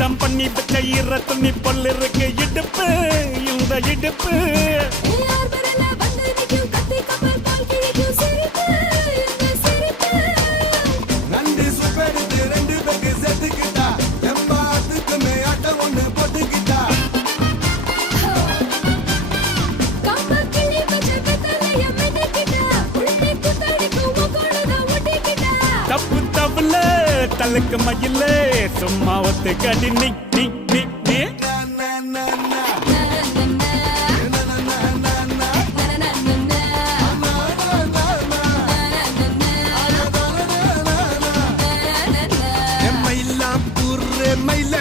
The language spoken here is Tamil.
சுத்தம் பண்ணி வச்ச ஈர துணி பொல் இருக்கு இடுப்பு இந்த இடுப்பு நன்றி சுப்பெடுத்து 2 பேருக்கு செத்துக்கிட்டா எம்மாத்துக்கு மேயாட்டம் ஒண்ணு போட்டுக்கிட்டா தப்பு தப்புல தலுக்கு மயில சும்மா ஒத்து கடி நீ நீ நீ நீ மயிலாம் பூர்ரே மயில